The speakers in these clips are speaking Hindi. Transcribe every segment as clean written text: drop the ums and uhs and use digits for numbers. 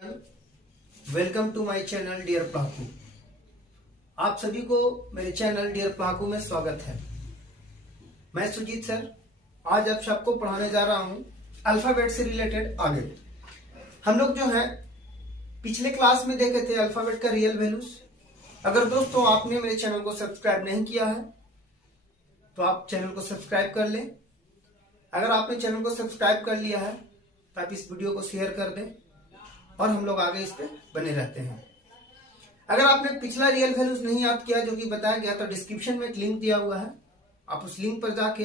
Welcome to my channel dear पढ़ाकू। आप सभी को मेरे चैनल डियर पढ़ाकू में स्वागत है। मैं सुजीत सर आज आप सबको पढ़ाने जा रहा हूं अल्फाबेट से रिलेटेड आगे। हम लोग जो है पिछले क्लास में देखे थे अल्फाबेट का रियल वैल्यूज। अगर दोस्तों आपने मेरे चैनल को सब्सक्राइब नहीं किया है तो आप चैनल को सब्सक्राइब कर लें। अगर आपने चैनल को सब्सक्राइब कर लिया है तो आप इस वीडियो को शेयर कर दें और हम लोग आगे इस पे बने रहते हैं। अगर आपने पिछला रियल वैल्यूज नहीं याद किया जो कि बताया गया तो डिस्क्रिप्शन में एक लिंक दिया हुआ है, आप उस लिंक पर जाके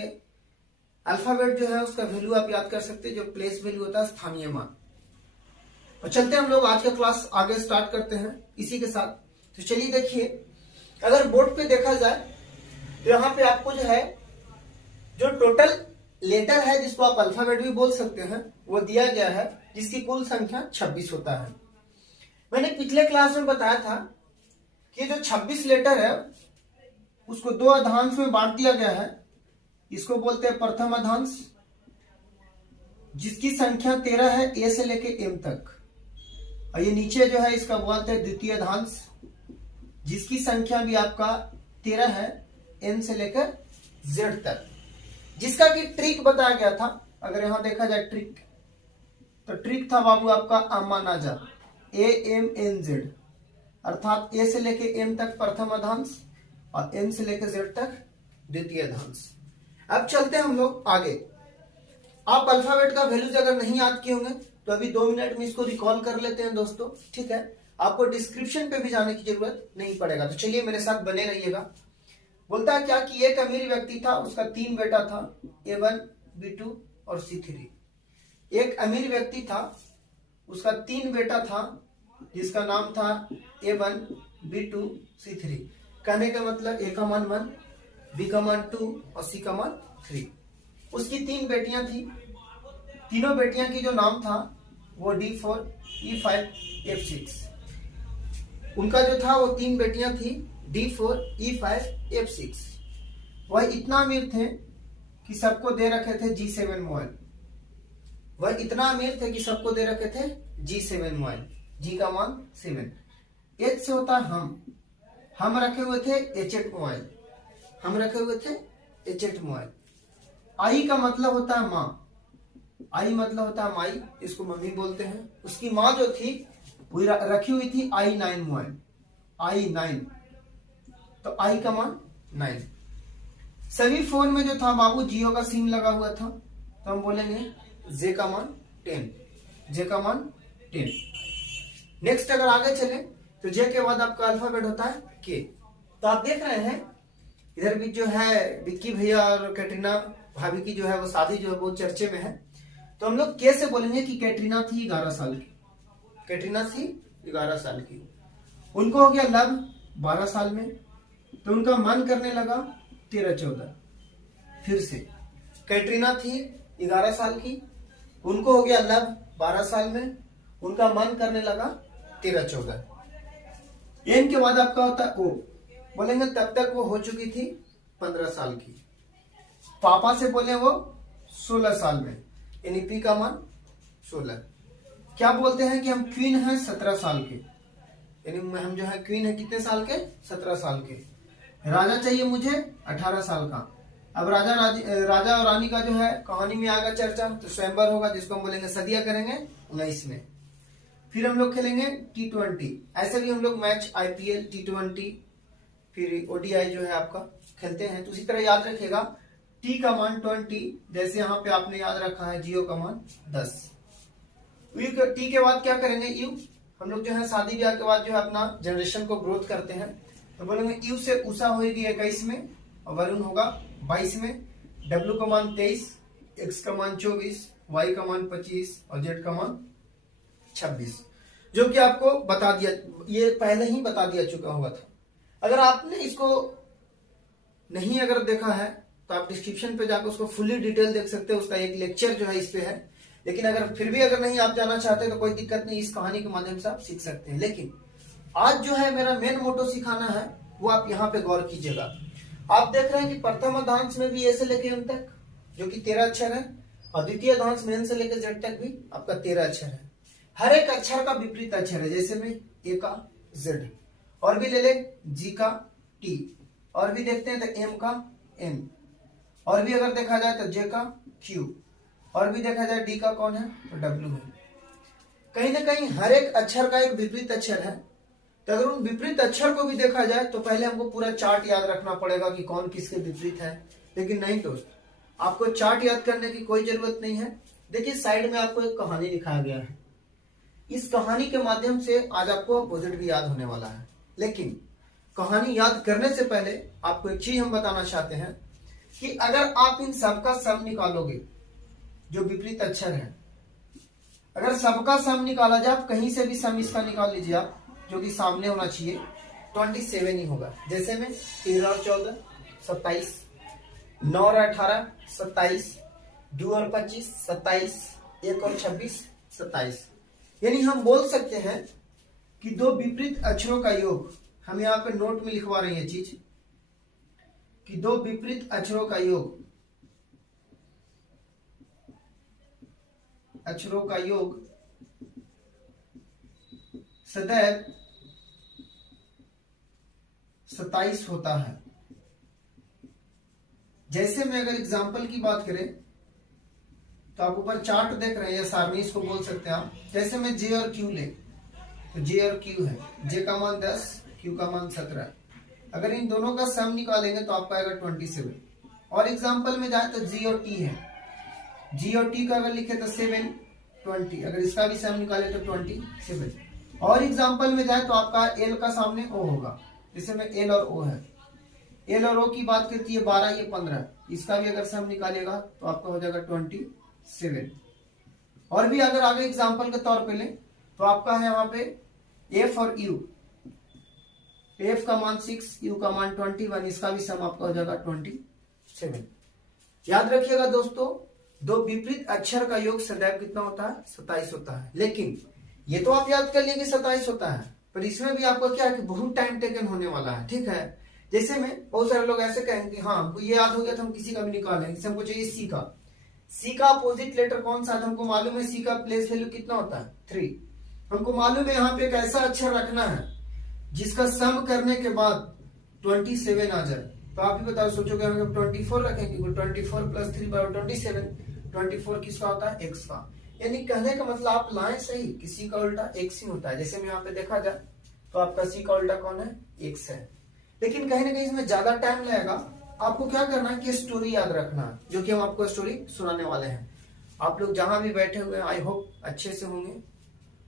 अल्फाबेट जो है उसका वैल्यू आप याद कर सकते हैं, जो प्लेस वैल्यू होता है स्थानीय मान। और चलते हम लोग आज का क्लास आगे स्टार्ट करते हैं इसी के साथ। तो चलिए देखिए, अगर बोर्ड पे देखा जाए तो यहाँ पे आपको जो है जो टोटल लेटर है जिसको आप अल्फाबेट भी बोल सकते हैं वो दिया गया है, जिसकी कुल संख्या 26 होता है। मैंने पिछले क्लास में बताया था कि जो 26 लेटर है उसको दो अधांश में बांट दिया गया है। इसको बोलते हैं प्रथम अधांश जिसकी संख्या 13 है ए से लेके एम तक, और ये नीचे जो है इसका बोलते हैं द्वितीय अधांश जिसकी संख्या भी आपका 13 है एन से लेकर जेड तक, जिसका कि ट्रिक बताया गया था। अगर यहां देखा जाए ट्रिक तो ट्रिक था बाबू आपका अम्मानाजा ए एम एन जेड, अर्थात ए से लेके एम तक प्रथम अधांश और एम से लेके जेड तक द्वितीय अधांश। अब चलते हैं हम लोग आगे। आप अल्फाबेट का वैल्यूज अगर नहीं याद किए होंगे तो अभी 2 मिनट में इसको रिकॉल कर लेते हैं दोस्तों, ठीक है। आपको डिस्क्रिप्शन पे भी जाने की जरूरत नहीं पड़ेगा, तो चलिए मेरे साथ बने रहिएगा। बोलता है क्या कि एक अमीर व्यक्ति था, उसका 3 बेटा था A1, B2 और C3। एक अमीर व्यक्ति था, उसका 3 बेटा था जिसका नाम था A1, B2, C3। कहने का मतलब A का मान 1, B का मान 2 और C का मान 3। उसकी 3 बेटियां थी। तीनों बेटियां की जो नाम था वो D4, E5, F6। उनका जो था वो 3 बेटियां थी D4, E5, F6। वह इतना अमीर थे कि सबको दे रखे थे G7 मोबाइल। वह इतना अमीर थे कि सबको दे रखे थे G7 मोबाइल। G का मान 7, H से होता है हम रखे हुए थे H8 मोबाइल। हम रखे हुए थे H8 मोबाइल। I का मतलब होता है माँ। I मतलब होता है माई, इसको मम्मी बोलते हैं। उसकी माँ जो थी वो रखी हुई थी I9 मोबाइल, I9, तो I का मान 9। सभी फोन में जो था बाबू जियो का सिम लगा हुआ था, तो हम बोलेंगे जे का मान 10, जे का मान 10। नेक्स्ट अगर आगे चले तो जे के बाद आपका अल्फाबेट होता है के। तो आप देख रहे हैं इधर भी जो है विक्की भैया और कैटरीना भाभी की जो है वो शादी जो है बहुत चर्चे में है। तो हम लोग के से बोलेंगे कि कैटरीना थी 11 साल की। कैटरीना थी 11 साल की। उनको हो गया लव 12 साल में, तो उनका मन करने लगा 13-14। फिर से कैटरीना थी 11 साल की, उनको हो गया लव 12 साल में, उनका मन करने लगा 13-14। एन के बाद आपका होता है ओ, बोलेंगे तब तक वो हो चुकी थी 15 साल की। पापा से बोले वो 16 साल में, यानी पी का मान 16। क्या बोलते हैं कि हम क्वीन हैं 17 साल के, यानी हम जो है क्वीन है कितने साल के? 17 साल के। राजा चाहिए मुझे 18 साल का। अब राजा और रानी का जो है कहानी में आएगा चर्चा, तो स्वयंवर होगा जिसको हम बोलेंगे सदिया करेंगे 19 में। फिर हम लोग खेलेंगे T20। ऐसे भी हम लोग मैच IPL, T20, फिर ODI जो है आपका खेलते हैं। तो उसी तरह याद रखिएगा T का मान 20, जैसे यहाँ पे आपने याद रखा है जियो का मान 10। T के बाद क्या करेंगे? यू। हम लोग जो है शादी ब्याह के बाद जो है अपना जनरेशन को ग्रोथ करते हैं, तो बोलेंगे यू से उषा होगी 21 में और वरुण होगा 22 में। W का मान 23, X का मान 24, Y का मान 25 और Z का मान 26, जो कि आपको बता दिया, ये पहले ही बता दिया चुका हुआ था। अगर आपने इसको नहीं अगर देखा है तो आप डिस्क्रिप्शन पे जाकर उसको फुल्ली डिटेल देख सकते हैं। उसका एक लेक्चर जो है इस पे है। लेकिन अगर फिर भी अगर नहीं आप जाना चाहते तो कोई दिक्कत नहीं, इस कहानी के माध्यम से आप सीख सकते हैं। लेकिन आज जो है मेरा मेन मोटो सिखाना है वो आप यहाँ पे गौर कीजिएगा। आप देख रहे हैं कि प्रथम अधांश में भी ए से लेके एम तक जो कि 13 अक्षर है, और द्वितीय अधांश में एन से लेकर जेड तक भी आपका 13 अक्षर है। हर एक अक्षर का विपरीत अक्षर है, जैसे में ए का जेड, और भी ले ले जी का टी, और भी देखते हैं तो एम का एन, और भी अगर देखा जाए तो जे का क्यू, और भी देखा जाए डी का कौन है तो डब्ल्यू है। कहीं ना कहीं हर एक अक्षर का एक विपरीत अक्षर है। तो अगर उन विपरीत अक्षर को भी देखा जाए तो पहले हमको पूरा चार्ट याद रखना पड़ेगा कि कौन किसके विपरीत है, लेकिन नहीं दोस्त, आपको चार्ट याद करने की कोई जरूरत नहीं है। देखिए साइड में आपको एक कहानी दिखाया गया है, इस कहानी के माध्यम से आज आपको अपोजिट भी याद होने वाला है। लेकिन कहानी याद करने से पहले आपको एक चीज हम बताना चाहते हैं कि अगर आप इन सबका सम निकालोगे, जो विपरीत अक्षर है, अगर सबका सम निकाला जाए, आप कहीं से भी सम इसका निकाल लीजिए आप, जो कि सामने होना चाहिए 27 ही होगा। जैसे में 13 और 14 27, 9 और 18 27, 2 और 25 27, 1 और 26 27। यानी हम बोल सकते हैं कि दो विपरीत अक्षरों का योग, हम यहाँ पे नोट में लिखवा रहे हैं चीज कि दो विपरीत अक्षरों का योग, अक्षरों का योग सदैव 27 होता है। जैसे में अगर एग्जाम्पल की बात करें तो आप ऊपर चार्ट देख रहे हैं, या सारणी इसको बोल सकते हैं आप। जैसे में जे और क्यू ले तो जे और क्यू है, जे का मान 10, क्यू का मान 17। अगर इन दोनों का सम निकालेंगे तो आपका आएगा 27। और एग्जाम्पल में जाए तो जी और टी है, जी और टी का अगर लिखे तो 7 20, अगर इसका भी सम निकाले तो 27। और एग्जाम्पल में जाए तो आपका एल का सामने ओ होगा, जैसे में एल और ओ है, एल और ओ की बात करती है 12, ये 15, इसका भी अगर सम निकालेगा तो आपका हो जाएगा 27। और भी अगर आगे एग्जाम्पल के तौर पे लें तो आपका है यहाँ पे एफ और यू, एफ का मान 6, यू का मान 21, इसका भी सम आपका हो जाएगा 27। याद रखिएगा दोस्तों, दो विपरीत अक्षर का योग सदैव कितना होता है 27 होता है। लेकिन ये तो आप याद कर लिए कि 27 होता है, पर इसमें भी आपको क्या है कि बहुत टाइम टेकन होने वाला है, ठीक है। जैसे में बहुत सारे लोग ऐसे कहेंगे हाँ हमको ये याद हो गया तो हम किसी का भी निकालेंगे, जैसे हमको चाहिए सी का, सी का अपोजिट लेटर कौन सा है, हमको मालूम है सी का प्लेस वैल्यू कितना होता है 3। हमको मालूम है यहाँ पे एक ऐसा अक्षर रखना है जिसका सम करने के बाद 27 आ जाए। तो आप ही बताओ, सोचोगे हम 24 रखेंगे, 24 + 3 = 27। 24 किसका होता है एक्स का। यानी कहने का मतलब आप लाएं सही, किसी का उल्टा एक्स ही होता है। जैसे में यहाँ पे देखा जाए तो आपका सी का उल्टा कौन है एक्स है। लेकिन कहीं ना कहीं इसमें ज्यादा टाइम लगेगा, आपको क्या करना है कि स्टोरी याद रखना है, जो कि हम आपको स्टोरी सुनाने वाले हैं। आप लोग जहां भी बैठे हुए हैं आई होप अच्छे से होंगे,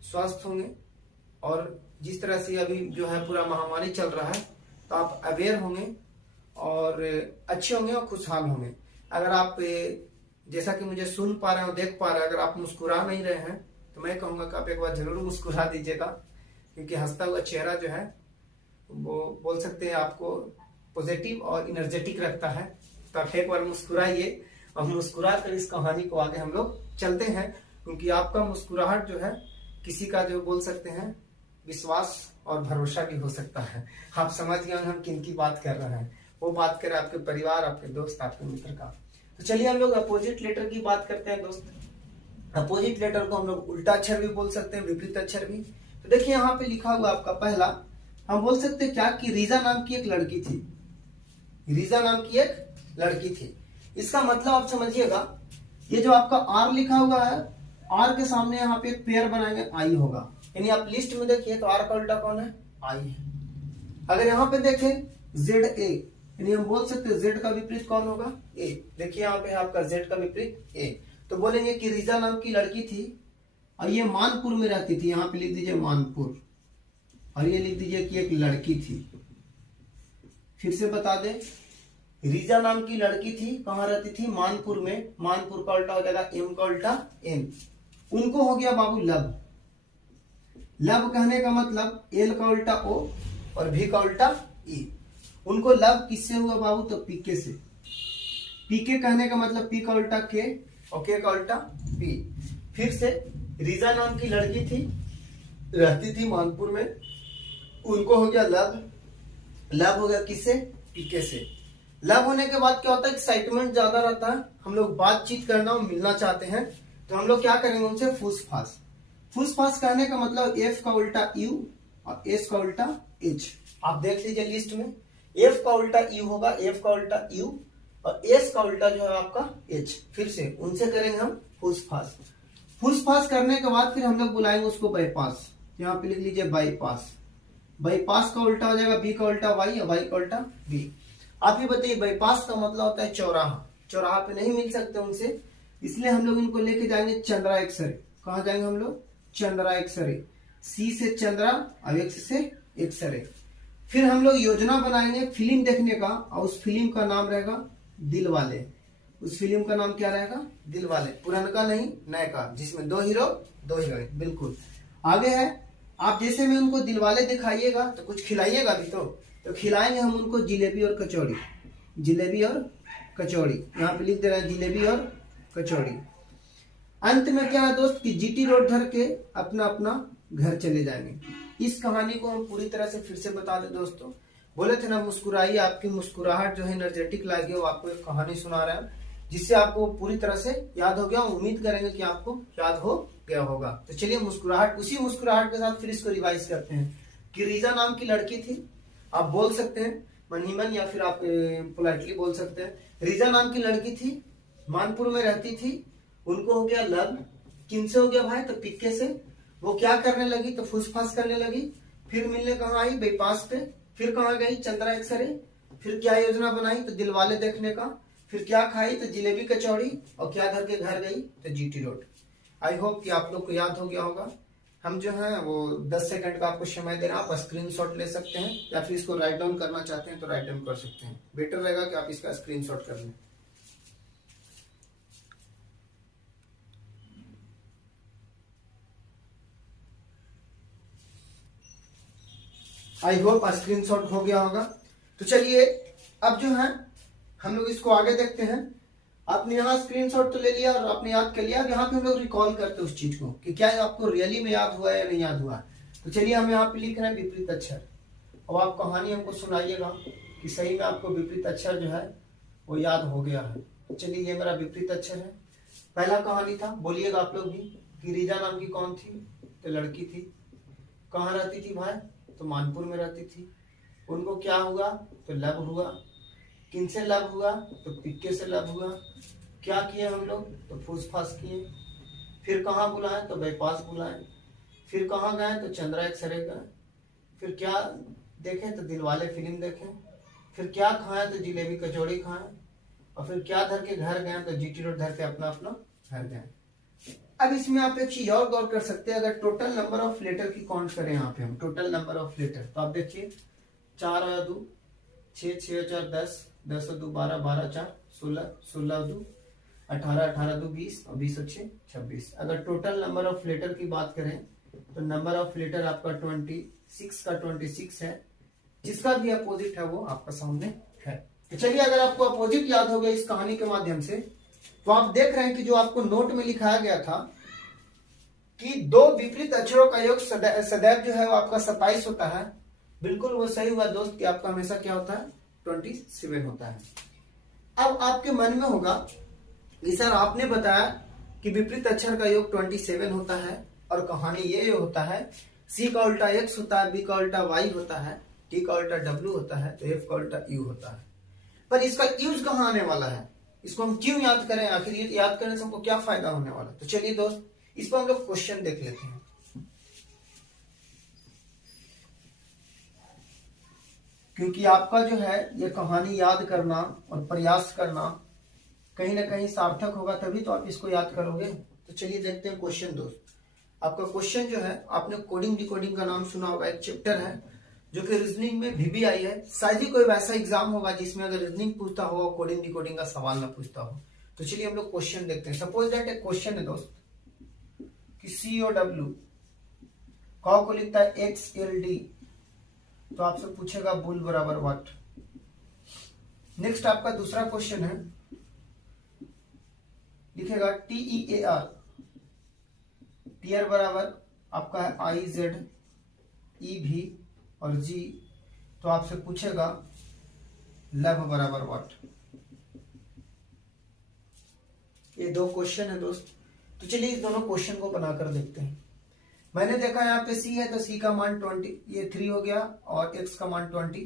स्वस्थ होंगे, और जिस तरह से अभी जो है पूरा महामारी चल रहा है तो आप अवेयर होंगे और अच्छे होंगे और खुशहाल होंगे। अगर आप जैसा कि मुझे सुन पा रहे हो, देख पा रहे हैं, अगर आप मुस्कुरा नहीं रहे हैं तो मैं कहूंगा कि आप एक बार जरूर मुस्कुरा दीजिएगा, क्योंकि हंसता हुआ चेहरा जो है वो बोल सकते हैं आपको पॉजिटिव और एनर्जेटिक रखता है। तो आप एक बार मुस्कुराइए, और मुस्कुरा कर इस कहानी को आगे हम लोग चलते हैं, क्योंकि आपका मुस्कुराहट जो है किसी का जो बोल सकते हैं विश्वास और भरोसा भी हो सकता है। आप समझ गए हम किन की बात कर रहे हैं, वो बात करें आपके परिवार, आपके दोस्त, आपके मित्र का। तो चलिए हम लोग अपोजिट लेटर की बात करते हैं दोस्त। अपोजिट लेटर को हम लोग उल्टा अक्षर भी बोल सकते हैं, विपरीत अक्षर भी। तो देखिए यहाँ पे लिखा हुआ आपका पहला, हम बोल सकते हैं क्या कि रीजा नाम की एक लड़की थी। रीजा नाम की एक लड़की थी, इसका मतलब आप समझिएगा, ये जो आपका आर लिखा हुआ है, आर के सामने यहाँ पे एक पेयर बनाएंगे आई होगा। यानी आप लिस्ट में देखिए तो आर का उल्टा कौन है आई है। अगर यहाँ पे देखें जेड ए, यानी हम बोल सकते हैं जेड का विपरीत कौन होगा ए। देखिए यहाँ पे आपका जेड का विपरीत ए। तो बोलेंगे कि रीजा नाम की लड़की थी और ये मानपुर में रहती थी। यहाँ पे लिख दीजिए मानपुर, और ये लिख दीजिए कि एक लड़की थी। फिर से बता दें, रीजा नाम की लड़की थी, कहाँ रहती थी मानपुर में। मानपुर का उल्टा हो जाएगा एम का उल्टा एन। उनको हो गया बाबू लब। लब कहने का मतलब एल का उल्टा ओ और भी का उल्टा ई। उनको लब किससे हुआ बाबू, तो पीके से। पीके कहने का मतलब पी का उल्टा के और के का उल्टा पी। फिर से रीजा नाम की लड़की थी, रहती थी मानपुर में, उनको हो गया लब। लब हो गया किससे, पीके से। लब होने के बाद क्या होता है, एक्साइटमेंट ज्यादा रहता है, हम लोग बातचीत करना और मिलना चाहते हैं, तो हम लोग क्या करेंगे उनसे फूस फास। फुस फास कहने का मतलब एफ का उल्टा यू और एस का उल्टा एच। आप देख लीजिए लिस्ट में, एफ का उल्टा यू होगा, एफ का उल्टा यू और एस का उल्टा जो है आपका एच। फिर से उनसे करेंगे हम फुस फास। फुस फास करने के बाद फिर हम लोग बुलाएंगे उसको बाईपास। यहाँ पे लिख लीजिए बाईपास। बाईपास का उल्टा हो जाएगा बी का उल्टा वाई और वाई का उल्टा बी। आप ये बताइए बाईपास का मतलब होता है चौराहा। चौराहा पे नहीं मिल सकते उनसे, इसलिए हम लोग इनको लेके जाएंगे चंद्रा एक्सरे। कहा जाएंगे हम लोग? चंद्रा एक्सरे। सी से चंद्रा और एक्स से एक्सरे। फिर हम लोग योजना बनाएंगे फिल्म देखने का और उस फिल्म का नाम रहेगा दिल वाले। उस फिल्म का नाम क्या रहेगा? दिल वाले। पुरानका नहीं, नए का, जिसमें 2 हीरो 2 हीरोइन। बिल्कुल आगे है। आप जैसे में उनको दिल वाले दिखाइएगा तो कुछ खिलाइएगा भी तो खिलाएंगे हम उनको जिलेबी और कचौड़ी। जिलेबी और कचौड़ी, यहाँ पे लिख दे रहे हैं जिलेबी और कचौड़ी। अंत में क्या है दोस्त कि जीटी रोड धर के अपना अपना घर चले जाएंगे। इस कहानी को हम पूरी तरह से फिर से बता दें दोस्तों। बोले थे ना मुस्कुराइए, आपकी मुस्कुराहट जो है एनर्जेटिक लागी, वो आपको एक कहानी सुना रहा है जिससे आपको पूरी तरह से याद हो गया। उम्मीद करेंगे कि आपको याद हो गया होगा। तो चलिए मुस्कुराहट, उसी मुस्कुराहट के साथ फिर इसको रिवाइज करते हैं कि रीजा नाम की लड़की थी। आप बोल सकते हैं मनहीमन या फिर आप पोलाइटली बोल सकते हैं। रीजा नाम की लड़की थी, मानपुर में रहती थी। उनको हो गया लव। किनसे हो गया भाई? तो पिक्के से। वो क्या करने लगी? तो फुसफास करने लगी। फिर मिलने कहाँ आई? बाईपास पे। फिर कहाँ गई? चंद्रा एक्सरे। फिर क्या योजना बनाई? तो दिलवाले देखने का। फिर क्या खाई? तो जिलेबी कचौड़ी। और क्या धर के घर गई? तो जीटी रोड। आई होप कि आप लोग को याद हो गया होगा। हम जो है वो 10 सेकंड का आपको समय दे रहे हैं। आप स्क्रीनशॉट ले सकते हैं या फिर इसको राइट डाउन करना चाहते हैं तो राइट डाउन कर सकते हैं। बेटर रहेगा कि आप इसका स्क्रीनशॉट कर लें। आई होप स्क्रीनशॉट हो गया होगा। तो चलिए अब जो है हम लोग इसको आगे देखते हैं। आपने यहाँ स्क्रीनशॉट तो ले लिया और आपने याद कर लिया। यहाँ पे हम लोग रिकॉल करते हैं उस चीज को कि क्या आपको रियली में याद हुआ है या नहीं याद हुआ। तो चलिए हम यहाँ पे लिख रहे हैं विपरीत अक्षर। अब आप कहानी हमको सुनाइएगा कि सही में आपको विपरीत अक्षर जो है वो याद हो गया है। चलिए ये मेरा विपरीत अक्षर है। पहला कहानी था, बोलिएगा आप लोग भी कि रीजा नाम की कौन थी? तो लड़की थी। कहाँ रहती थी भाई? तो मानपुर में रहती थी। उनको क्या हुआ? तो लव हुआ। किनसे लव हुआ? तो पिक्के से लव हुआ। क्या किए हम लोग? तो फूस फास किए। फिर कहाँ बुलाए? तो बाईपास बुलाए। फिर कहाँ गए? तो चंद्रा एक्सरे गए। फिर क्या देखे? तो दिलवाले फिल्म देखे। फिर क्या खाए? तो जिलेबी कचौड़ी खाए। और फिर क्या धर के घर गए? तो जीटी रोड धर के अपना अपना घर गए। अब इसमें आप एक चीज और गौर कर सकते हैं। अगर टोटल नंबर ऑफ लेटर की काउंट करें यहाँ पे हम, टोटल नंबर ऑफ लेटर, तो आप देखिए 4 और 2 6, 6 और 4 10, 10 और 2 12, 12 और 4 16, 16 और 2 18, 18 और 2 20 और 20 और 6 26। अगर टोटल नंबर ऑफ लेटर की बात करें तो नंबर ऑफ लेटर आपका 26 का 26 है। जिसका भी अपोजिट है वो आपका सामने है। तो चलिए अगर आपको अपोजिट याद हो गया इस कहानी के माध्यम से, तो आप देख रहे हैं कि जो आपको नोट में लिखाया गया था कि 2 विपरीत अक्षरों का योग सदैव जो है वो आपका 27 होता है। बिल्कुल वो सही हुआ दोस्त कि आपका हमेशा क्या होता है? 27 होता है। अब आपके मन में होगा कि सर आपने बताया कि विपरीत अक्षर का योग 27 होता है और कहानी ये होता है सी का उल्टा एक्स होता है, बी का उल्टा वाई होता है, टी का उल्टा डब्ल्यू होता है, तो एफ का उल्टा यू होता है। पर इसका यूज कहाँ आने वाला है? इसको हम क्यों याद करें? आखिर ये याद करने से हमको क्या फायदा होने वाला? तो चलिए दोस्त इस पर हम लोग क्वेश्चन देख लेते हैं। क्योंकि आपका जो है ये कहानी याद करना और प्रयास करना कहीं ना कहीं सार्थक होगा, तभी तो आप इसको याद करोगे। तो चलिए देखते हैं क्वेश्चन दोस्त। आपका क्वेश्चन जो है, आपने कोडिंग डिकोडिंग का नाम सुना होगा, एक चैप्टर है जो कि रीजनिंग में भी आई है। शायद ही कोई वैसा एग्जाम होगा जिसमें अगर रीजनिंग पूछता हो कोडिंग डिकोडिंग का सवाल ना पूछता हो। तो चलिए हम लोग क्वेश्चन देखते हैं। सपोज दैट एक क्वेश्चन है दोस्त कि COW कॉ को लिखता है XLD, तो आपसे पूछेगा बुल बराबर व्हाट। नेक्स्ट आपका दूसरा क्वेश्चन है, लिखेगा TEAR, टीयर बराबर आपका है IZEV और G, तो आपसे पूछेगा लव बराबर व्हाट। ये 2 क्वेश्चन है दोस्त। तो चलिए इस दोनों क्वेश्चन को बनाकर देखते हैं। मैंने देखा यहाँ पे C है तो C का मान 20, ये 3 हो गया, और X का मान 24,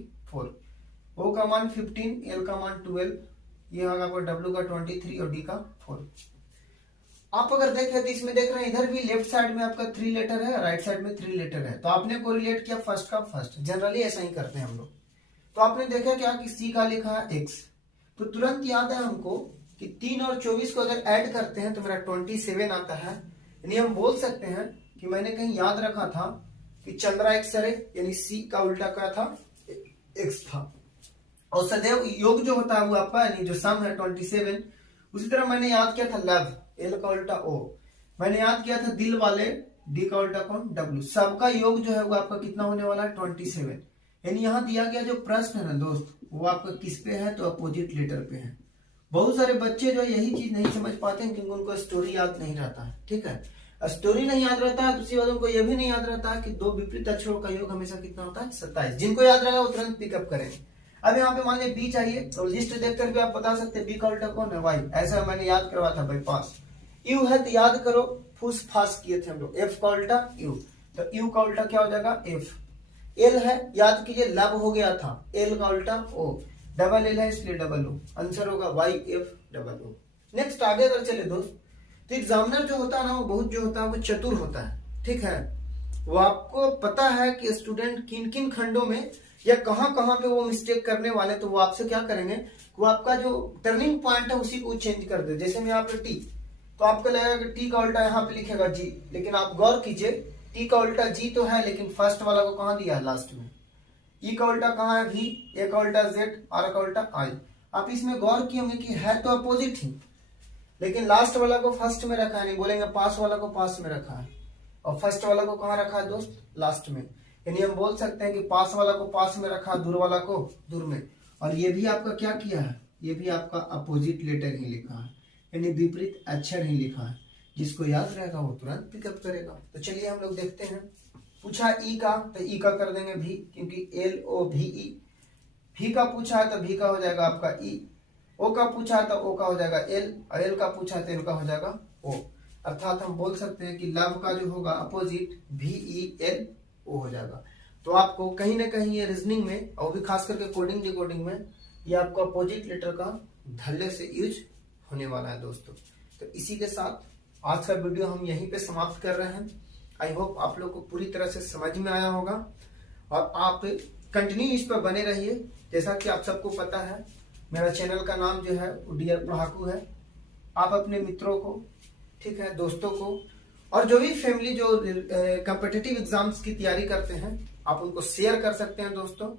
O का मान 15, L का मान 12, ये होगा आपको W का 23 और D का 4। आप अगर देखें तो इसमें देख रहे हैं इधर भी लेफ्ट साइड में आपका 3 लेटर है, राइट साइड में 3 लेटर है, तो आपने कोरिलेट किया फर्स्ट का फर्स्ट, जनरली ऐसा ही करते हैं हम लोग। तो आपने देखा क्या कि C का लिखा है X, तो तुरंत याद है हमको कि 3 और 24 को अगर ऐड करते हैं तो मेरा 27 आता है। यानी हम बोल सकते हैं कि मैंने कहीं याद रखा था कि चंद्रा एक्स है, यानी C का उल्टा क्या था, X था। और सदैव योग जो होता है वो आपका, यानी जो सम है 27। उसी तरह मैंने याद किया था लव, L का उल्टा O, मैंने याद किया था दिल वाले, D का उल्टा कौन, W, सबका योग जो है वो आपका कितना होने वाला है, 27। यानी यहाँ दिया गया जो प्रश्न है ना दोस्त, वो आपका किस पे है, तो अपोजिट लेटर पे है। बहुत सारे बच्चे जो यही चीज नहीं समझ पाते हैं क्योंकि उनको स्टोरी याद नहीं रहता है, ठीक है। स्टोरी नहीं याद रहता है, दूसरी बात उनको यह भी नहीं याद रहता है कि दो विपरीत अक्षरों का योग हमेशा कितना होता है, 27। जिनको याद रहेगा वो तुरंत पिकअप करेंगे। अब यहाँ पे मान लिया बी चाहिए, तो लिस्ट देखकर भी आप बता सकते हैं बी का उल्टा कौन है, वाई। ऐसा मैंने याद करवा था भाई पास। यू है तो याद करो, फूस फास किए थे हम लोग, एफ का उल्टा यू, तो यू का उल्टा क्या हो जाएगा, एफ। एल है, याद कीजिए लब हो गया था, एल का उल्टा ओ, डबल एल है इसलिए डबल ओ, आंसर होगा Y F double O. Next आगे अगर चले दोस्त, तो एग्जामिनर जो होता है ना वो बहुत जो होता है वो चतुर होता है, ठीक है। वो आपको पता है कि स्टूडेंट किन किन खंडों में या कहां कहां पे वो मिस्टेक करने वाले, तो वो आपसे क्या करेंगे, वो आपका जो टर्निंग पॉइंट है उसी को चेंज कर दे। जैसे मैं यहाँ पे टी, तो आपको लगेगा कि टी का उल्टा यहाँ पे लिखेगा जी, लेकिन आप गौर कीजिए टी का उल्टा जी तो है, लेकिन फर्स्ट वाला को कहाँ दिया है, लास्ट में। ई का उल्टा कहाँ है, भी, ए का उल्टा जेड, आर का उल्टा आई। आप इसमें गौर किए होंगे कि है तो अपोजिट ही, लेकिन लास्ट वाला को फर्स्ट में रखा है, नहीं बोलेंगे पास वाला को पास में रखा है, और फर्स्ट वाला को कहाँ रखा है दोस्त, लास्ट में। यानी हम बोल सकते हैं कि पास वाला को पास में रखा, दूर वाला को दूर में। और ये भी आपका क्या किया है, ये भी आपका अपोजिट लेटर ही लिखा है, यानी विपरीत अक्षर ही लिखा है। जिसको याद रहेगा वो तुरंत पिकअप करेगा। तो चलिए हम लोग देखते हैं। पूछा ई का, तो ई का कर देंगे भी, क्योंकि एल ओ भी ई। भी का पूछा है तो भी का हो जाएगा आपका ई। ओ का पूछा है तो ओ का हो जाएगा एल, और एल का पूछा है तो एल का हो जाएगा ओ। अर्थात हम बोल सकते हैं कि लव का जो होगा अपोजिट भी ई एल ओ हो जाएगा। तो आपको कहीं ना कहीं ये रीजनिंग में, और भी खास करके कोडिंग डिकोडिंग में, ये आपको अपोजिट लेटर का धल्ले से यूज होने वाला है दोस्तों। तो इसी के साथ आज का वीडियो हम यहीं पे समाप्त कर रहे हैं। आई होप आप लोग को पूरी तरह से समझ में आया होगा, और आप कंटिन्यू इस पर बने रहिए। जैसा कि आप सबको पता है मेरा चैनल का नाम जो है वो डियर पढ़ाकू है। आप अपने मित्रों को, ठीक है, दोस्तों को, और जो भी फैमिली जो कॉम्पिटिटिव एग्जाम्स की तैयारी करते हैं, आप उनको शेयर कर सकते हैं दोस्तों।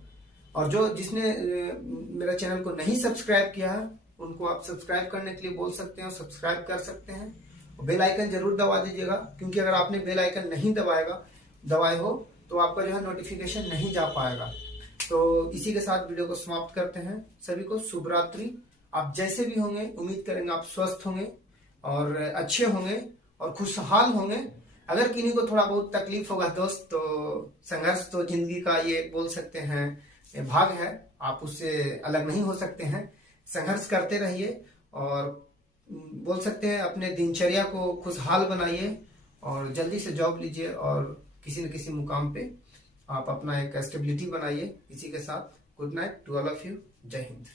और जो जिसने मेरा चैनल को नहीं सब्सक्राइब किया है उनको आप सब्सक्राइब करने के लिए बोल सकते हैं, और सब्सक्राइब कर सकते हैं। बेल आइकन जरूर दबा दीजिएगा, क्योंकि अगर आपने बेल आइकन नहीं दबाए हो तो आपका जो है नोटिफिकेशन नहीं जा पाएगा। तो इसी के साथ वीडियो को समाप्त करते हैं। सभी को शुभ रात्रि। आप जैसे भी होंगे उम्मीद करेंगे आप स्वस्थ होंगे और अच्छे होंगे और खुशहाल होंगे। अगर किन्हीं को थोड़ा बहुत तकलीफ होगा दोस्त, तो संघर्ष तो जिंदगी का ये बोल सकते हैं भाग है, आप उससे अलग नहीं हो सकते हैं। संघर्ष करते रहिए और बोल सकते हैं अपने दिनचर्या को खुशहाल बनाइए, और जल्दी से जॉब लीजिए, और किसी न किसी मुकाम पे आप अपना एक स्टेबिलिटी बनाइए। इसी के साथ good night to all of you. जय हिंद।